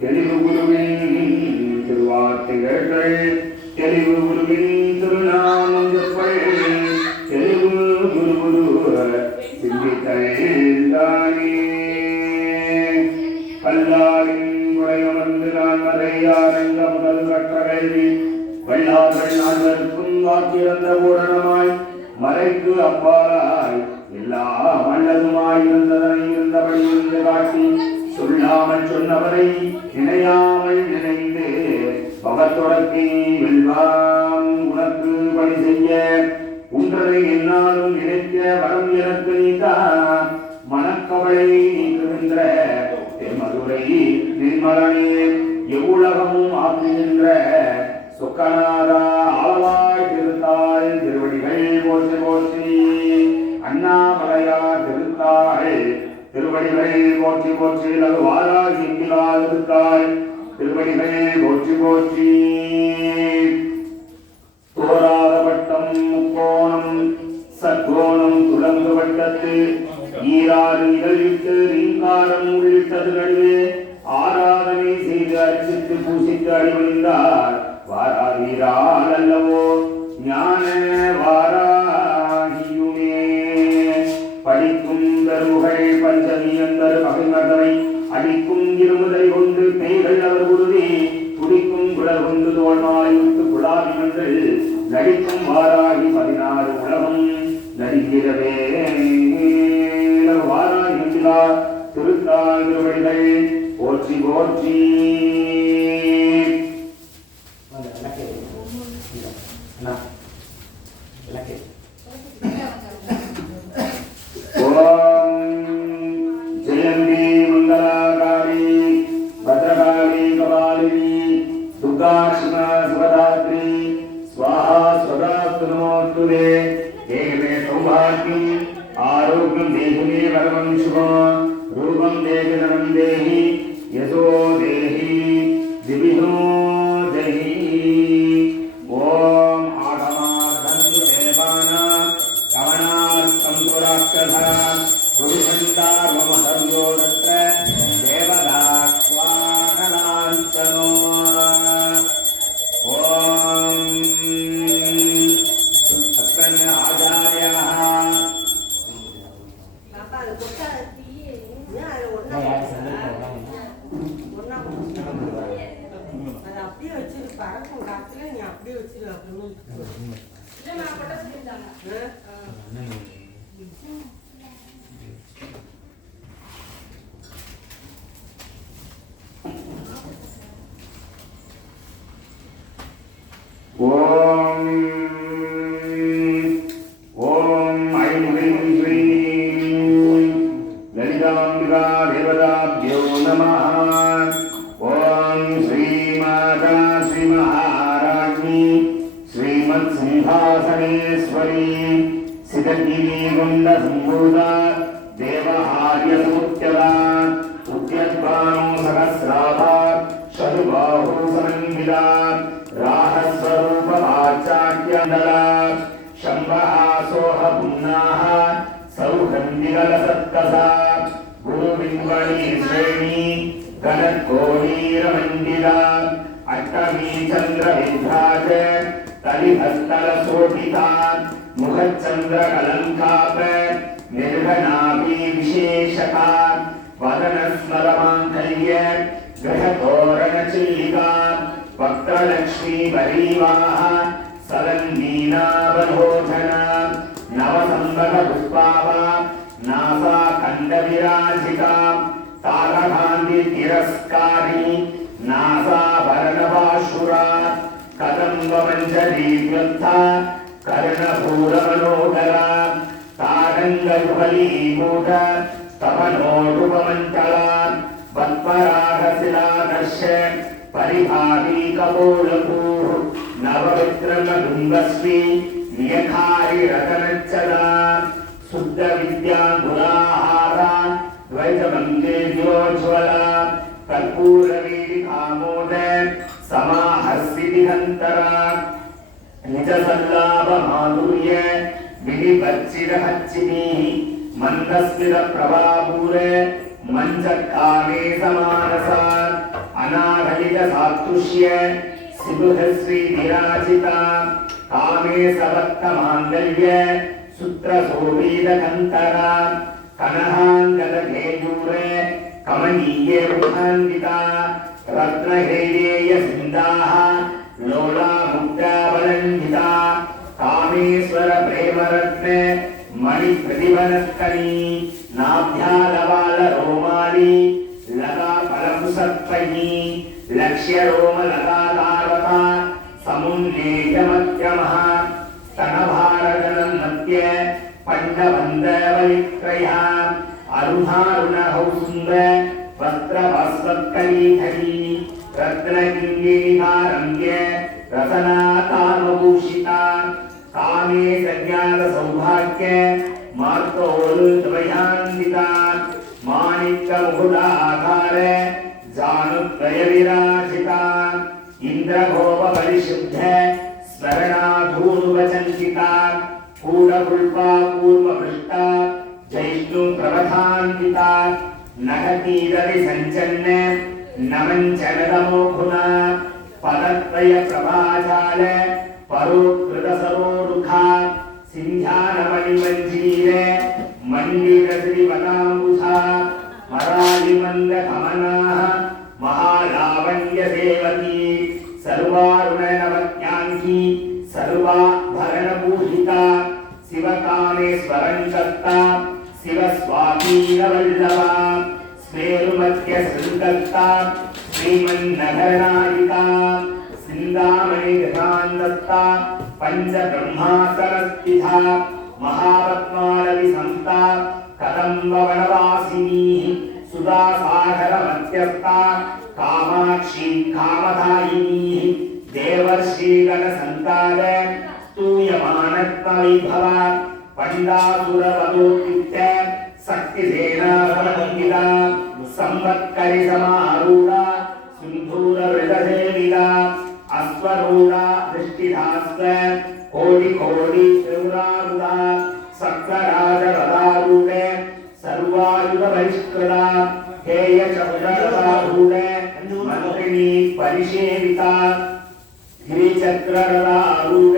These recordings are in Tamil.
தெளிவு குருவின் திருவார்த்தைகள் தெளிவு குருவின் திருநாமம் தெளிவு குரு குரு சிந்தித்தானே கல்லாரின் குறையமர்ந்து நான் மறையாரங்க முதல் கற்ற கல்வி வல்லார்கள் நால்வருக்கும் வாக்கிறந்த பூரணமாய் மறைக்கு அப்பாலாய் எல்லா மல்லதுமாய் இருந்ததனை இருந்தபடி இருந்து காட்டி சொல்லாமல் சொன்னவரை நினையாமல் நினைந்து பகத்தொடக்கி வெல்வாம் உனக்கு பணி செய்ய உன்றதை என்னாலும் நினைக்க வரம் எனக்கு நீத்தான் மனக்கவலை நீக்குகின்ற மதுரை நிர்மலனே எவ்வுலகமும் ஆக்குகின்ற சொக்கநாதா ஆளவாய் திருத்தாள் திருவடிகள் போற்றி போற்றி அண்ணாமலையார் திருத்தாள் திருவடிகள் போற்றி போற்றி லகுவாராய் என்கிறார் திருத்தாள் திருவடிகள் போற்றி போற்றி தோராத வட்டம் முக்கோணம் சத்கோணம் துலங்கு வட்டத்து ஈராறு இதழிட்டு ரீங்காரம் உள்ளிட்டது நடுவே ஆராதனை செய்து அர்ச்சித்து பூசித்து அடிபணிந்தார் வாராதீரால் அல்லவோ ஞான வாராகியுமே படிக்கும் தருமுகள் பஞ்சமியந்தர் பகைமர்தனை அடிக்கும் இருமுதை கொண்டு பேய்கள் அவர் குருதி குடிக்கும் குடல் கொண்டு தோல்மாலை விட்டு குழாவி மன்றல் நடிக்கும் வாராகி 16 உலகம் நடிக்கிறவே வாராகி என்கிறார் திருத்தாள் திருவடிகள் போற்றி போற்றி ஜெயந்தி மங்களாகாரி பத்ரகாளி கபாலினி துர்கா சிவ சிவதாத்ரி स्वाहा स्वदा नमोस्तुते देहे सौभाग्यं आरोग्यं देहि मे वरमं शुभं रूपं देहि धनं देहि यशो देहि दिविनो देहि ओम आगमार्धन्तु देवाना कवनात् संतुराक्षधा गुरुसन्तारमहर्यो तत्र देवदा स्वागलाञ्चनो मंदस्मित प्रभापूरे मंचकाले समानसा सातृष्य सिबुधश्री विराजिता कामे सवत्तमाङ्गल्य सूत्रशोभितकन्तरा कनहाङ्गदकेयूरे कमनीये मुखान्विता रत्नहृदेय सिन्दाः लोला मुक्तावलम्बिता कामेश्वर प्रेमरत्ने मणिप्रतिभनस्तनी नाभ्यालवाल रोमाली लता फलपुसत्पयी लक्ष्यरोम लतादारता समुन्नेयमध्यमः स्तनभारजनं मध्ये पण्डबन्धवलित्रयः अरुणारुणहौसुन्द वस्त्रवस्वत्कलीधरी रत्नकिङ्गिनिकारम्य रसनातामभूषिता कामे सज्ञातसौभाग्य मार्तोरुद्वयान्विता माणिक्यमुकुटाकार जानुद्वयविराजिता इन्द्रगोपपरिशुद्ध स्मरणाधूनुवचञ्चिता पूर्णपुल्पा पूर्वपृष्टा जैष्णुप्रवधान्विता नखतीरविसञ्चन्न नमञ्चनदमोघुना पदत्रयप्रभाजाल परोत्कृतसरोरुखा सिंध्यानमणिमञ्जीर मण्डितश्रीवदाम्बुधा मरालिमन्दकमनाः महालावण्यदेवती सर्वारुणनवत्याङ्गी सर्वाभरणपूजिता शिवकामेश्वरञ्चत्ता शिवस्वामीनवल्लभा स्मेरुमध्यसृङ्गत्ता श्रीमन्नगरनायिका सिन्दामणिगतान्दत्ता पञ्चब्रह्मासनस्थिता महापद्मालविसंस्था कदम्बवनवासिनी सुधासागरमध्यस्था कामाक्षी कामदायिनी देवर्षिगणसन्तान स्तूयमानत्ववैभवा पण्डासुरवधूर्युक्त शक्तिसेनावलम्बिता संवत्करि समारूढा सिन्धूरवृतसेविता अश्वरूढा दृष्टिधास्व कोटि त्रिपुरारुधा सप्तराजरथारूढ सर्वायुधबहिष्कृता हेयचक्ररथारूढ मन्त्रिणी परिसेविता गिरिचक्ररथारूढ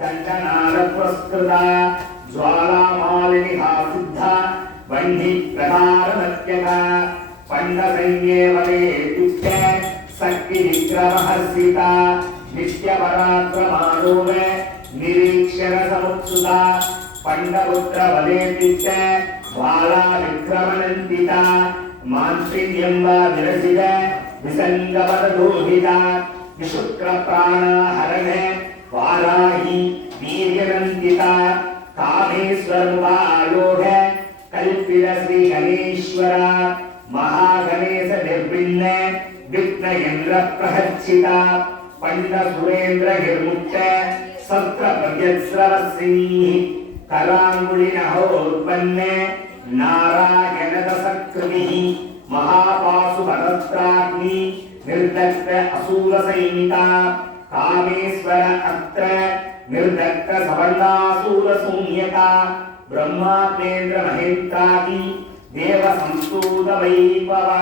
दण्डनादपुरस्कृता ज्वालामालिनिहा सिद्धा वह्निप्रकारमत्यका पण्डसैन्ये वदेत्युक्ते शक्तिविक्रमहर्षिता नित्यपराक्रमाणोव निरीक्षरसमुत्सुता पण्डपुत्रवदेत्युक्ते बालाविक्रमनन्दिता मान्त्रिण्यम्बा विरसित विसङ्गपददोहिता विशुक्रप्राणाहरण वाराही वीर्यनन्दिता कामेश्वरमुपालोढ कल्पित श्री गणेश्वर महागणेश निर्विघ्न विघ्नयन्द्र प्रहर्षिता पंडसुरेन्द्र गिर्मुक्त सत्रपद्यस्रवसिंह करांगुलिनहोत्पन्न नारायणदसकृतिः महापाशुपदत्राग्नि निर्दग्ध असुरसैनिका कामेश्वर अत्र निर्दग्ध सवर्णासुरशून्यका ब्रह्मादेन्द्र महेन्द्रादि देव संस्तूत वैभवा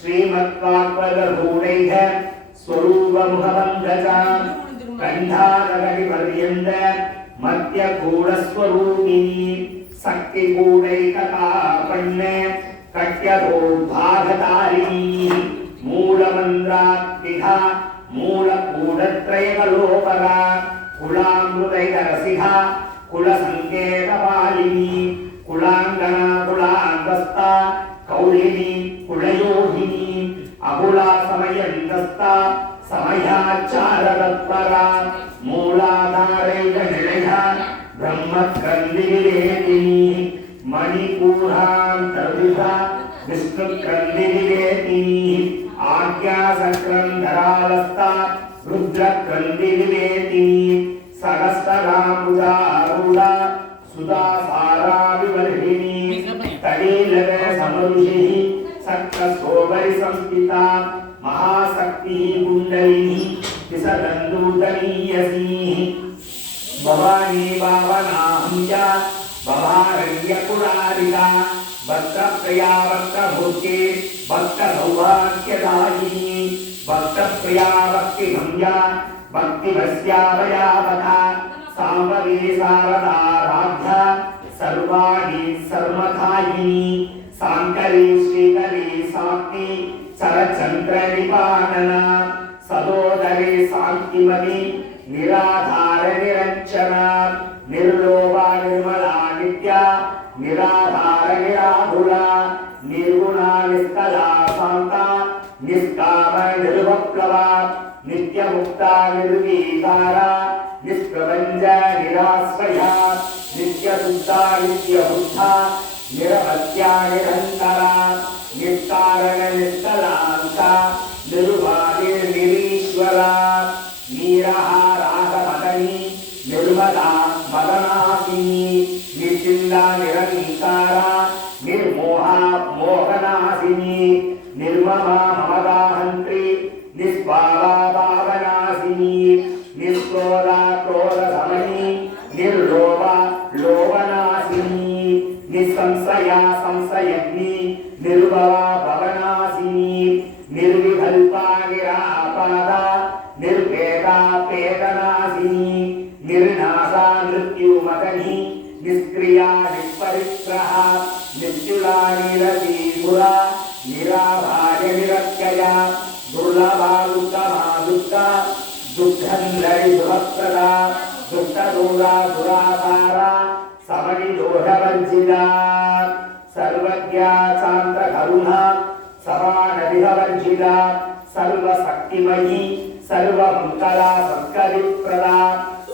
श्रीमद्वाग्वदरूढैः स्वरूपमुखमङ्गजा कण्ठादकटिपर्यन्त मध्यगूढस्वरूपिणी शक्तिगूढैकतापन्न कट्यतोद्भागतारिणी मूलमन्द्रात्मिका मूलकूटत्रयकलोपरा कुलामृतैकरसिका कुलसङ्केतपालिनी कुलाङ्गना कुलान्तस्था कौलिनी कुलयोगिनी अकुला समयन्तस्था समयाचारतत्परा मूलाधारैकनिलया ब्रह्मक्रन्दिनिवेदिनी मणिपूरान्तर्विधा विष्णुक्रन्दिनिवेदिनी आज्ञासक्रन्धरालस्था रुद्रक्रन्दिनिवेदिनी सहस्ररामुदारूढा सुधासाराविवर्हिणी तलीलक समरुषिः सक्तसोपरि संस्थिता महाशक्तिः कुण्डलिनी विसदन्दूतनीयसीः भवानी भावनाहं च भवारण्यकुलारिका भक्तप्रिया भक्तभोगे भक्तसौभाग्यदायिनी भक्तप्रिया भक्तिगम्या भक्तिभस्यावयावथा साम्बवी शारदाराध्या सर्वाणि सर्वथायिनी साङ्करी श्रीकरी साक्ति शरचन्द्रनिपातना सदोदरी साङ्किमती निराधार निरञ्जना निर्लोभा निर्मला नित्या निराधार निराधुरा निर्गुणा निष्कला शान्ता निष्काम निर्वप्लवा नित्यमुक्ता निर्विकारा निष्प्रपञ्च निराश्रया नित्यशुद्धा नित्यबुद्धा निरवत्या निरन्तरा निष्कारण निष्कलांता निर्वादिर्निरीश्वरा नीरहारागमदनी निर्मला मदनासिनी निर्चिन्दा निरङ्कारा निर्मोहा मोहनासिनी निर्ममा ममदाहन्त्री निष्पाला पावनासिनी निष्क्रोधा क्रोधशमनी निर्लोभा लोभनासिनी निसंशया संशयग्नि निर्भवा भवनासिनी निर्विकल्पा निरापादा निर्भेदा पेदनासिनी निर्नाशा मृत्युमगनी निष्क्रिया निष्परिग्रहा निश्चुला निरतीपुरा निराभाय निरत्यया दुर्लभा दुःखमा दुःखा दुःखन्धरि दुःखप्रदा दुष्टदूरा दुराधारा समनि दोषवर्जिता सर्वज्ञा शान्तकरुणा सवानदिवर्जिता सर्वशक्तिमयी सर्वमङ्गला सत्करिप्रदा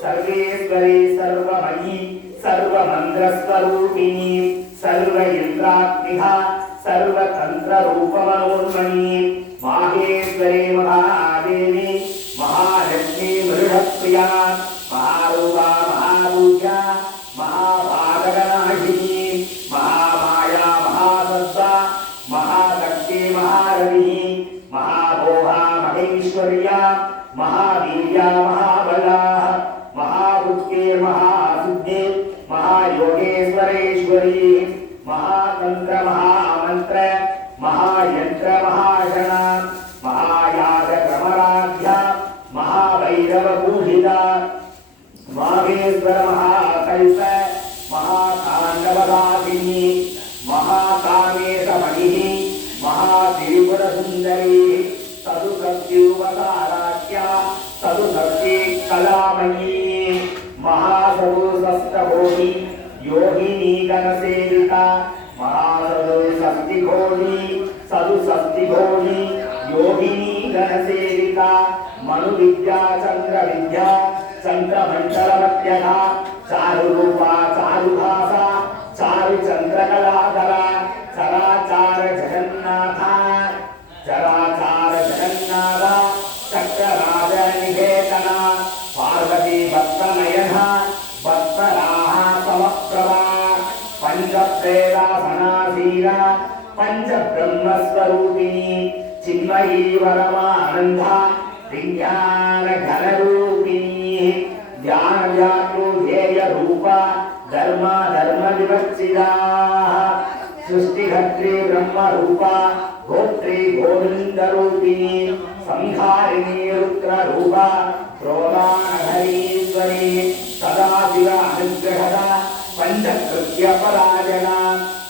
सर्वेश्वरी सर्वमयी सर्वमन्त्रस्वरूपिणी सर्व इन्द्रात्मिका सर्वतन्त्ररूपमनोन्मणी माहेश्वरी महादेवी महालक्ष्मी मृगप्रिया महारूपा महापूज्या महाभागनाशिनी महामाया महासत्ता महाशक्ति महारविः महाभोगा महेश्वर्या महावीर्या महाबला महाबुद्धि महासिद्धि महायोगेश्वरेश्वरी महातंत्र महामंत्र महायंत्र महाशना महायाग क्रमराध्या महाभैरव पूजिता माहेश्वर महाकल्प महातांडवदासिनी महाकामेशमणिः महात्रिपुरसुन्दरी सदुसत्युपसाराख्या सदुसत्ये कलामयी महासदुसप्तकोटि योगिनी गणसेविता महासदुसप्तिकोटि सदुसप्तिकोटि योगिनी गणसेविता मनुविद्या चन्द्रविद्या चन्द्रमण्डलमत्यथा चारुरूपा चारुभासा चारुचन्द्रकलाधरा चराचार जगन्नाथ चक्रराज निकेतना पार्वती भक्तनयना भक्तराः समप्रभा पंचप्रेदासनासीरा पंचब्रह्मस्वरूपिणी चिन्मयी वरमानन्दा विज्ञान घनरूपिणी ज्ञानव्याप्तो ध्येयरूपा धर्म विवक्षिता सृष्टिकर्त्री ब्रह्मरूपा गोत्री गोविन्दरूपिणी संहारिणी रुद्ररूपा क्रोधानहरीश्वरी सदाशिव अनुग्रहदा पंचकृत्यपराजना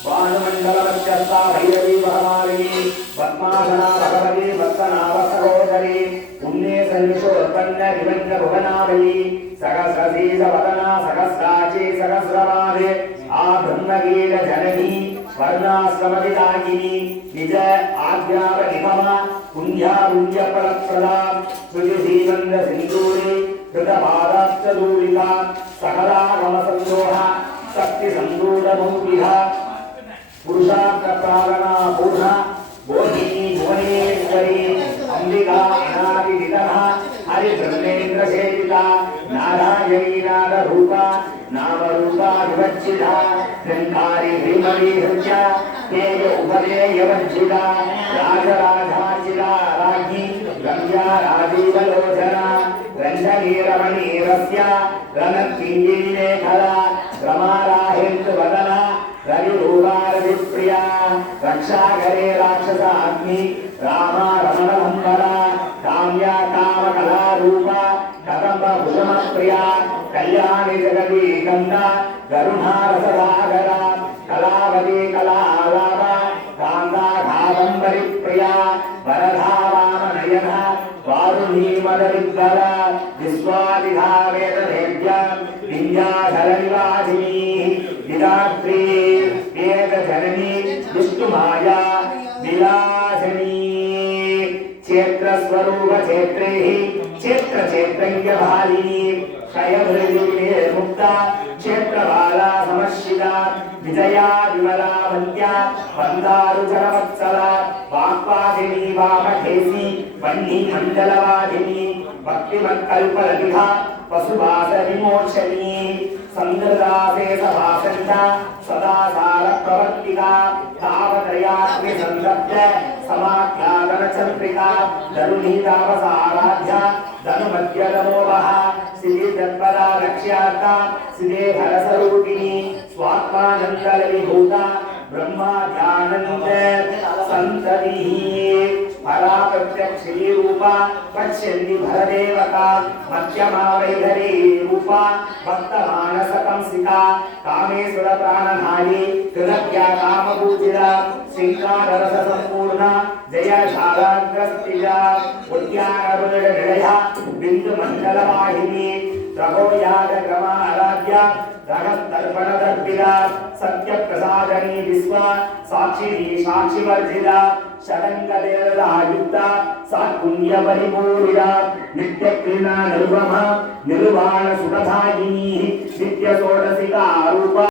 भानुमण्डलवर्चस्ता भैरवी वरमालिनी पद्मासना भगवती वत्सनाभ सहोदरी पुण्ये सन्निशोत्पन्न विभञ्ज भुवनावली सहस्रशीर्ष वदना सहस्राची सहस्रपादे आब्रह्मगीत जननी वर्णाश्रमविदायिनी निज आज्ञावनिगमा पुण्यफलप्रदा श्रुतिसीमन्द सिन्दूरे कृतपादाब्जधूलिका सकलागमसन्दोह शक्तिसन्दूरमौलिः पुरुषार्थप्राणना पूर्ण बोधिनी भुवनेश्वरी अंबिका अनादिनिधः हरिब्रह्मेन्द्रसेविता नारायणी नादरूपा नामरूपा विभज्जिता ह्रींकारी ह्रीमरी हृत्या तेज उपदेयवज्जिता राजराजाचिता राज्ञी गम्या राजीवलोचना रञ्जनीरमणीरस्य रणकिङ्गिनिलेखला रमाराहेन्दुवदना रविरूपारविप्रिया रक्षाकरे राक्षसाग्नि रामा रमणलम्बरा काम्या कामकलारूपा कदम्बभुजमप्रिया कल्याणि जगति गन्धा गरुणारससागरा कलावती कलालापा कान्ता कादम्बरिप्रिया वरदा वामनयना वारुणी मदविद्वरा विश्वादिधा वेददेव्या विन्ध्याचलनिवासिनी विधात्री वेदजननी विष्णुमाया विलासिनी क्षेत्रस्वरूप क्षेत्रैः क्षेत्रक्षेत्रज्ञभालिनी क्षयभृतिर्मुक्ता क्षेत्रबाला समश्रिता विजया विमला वन्द्या वन्दारुचरवत्सला वाक्वासिनी वामठेसी वह्नि मण्डलवादिनी भक्तिमत्कल्पलतिहा पशुभासविमोचनी संदृदाशेषभाषन्ता सदा सारप्रवर्तिका तावत्रयात्मि संदप्त समाख्यातनचन्द्रिका धनुनीतापसाराध्या धनुमध्यतमोवः श्रीदत्पदा लक्ष्यार्था श्रीदे भरसरूपिणी स्वात्मानन्दलविभूता ब्रह्माध्यानन्द सन्ततिः पराप्रत्यक्षी रूपा पश्यन्ति भरदेवता मध्यमा वैधरी रूपा भक्तमानसकंसिका कामेश्वर प्राणधारी कृतज्ञा कामपूजिता श्रृंगाररस संपूर्णा जयशालाग्रस्तिजा उद्यानवृषनिलया बिन्दुमण्डलवाहिनी रघोयागक्रमाराध्या रगस्तर्पणदर्पिता सत्यप्रसादनी विश्वा साक्षिणी साक्षिवर्जिता षडङ्गदेवतायुक्ता सात्पुण्यपरिपूरिता नित्यक्रीडा निर्वमा निर्वाणसुखदायिनी नित्यषोडशिका रूपा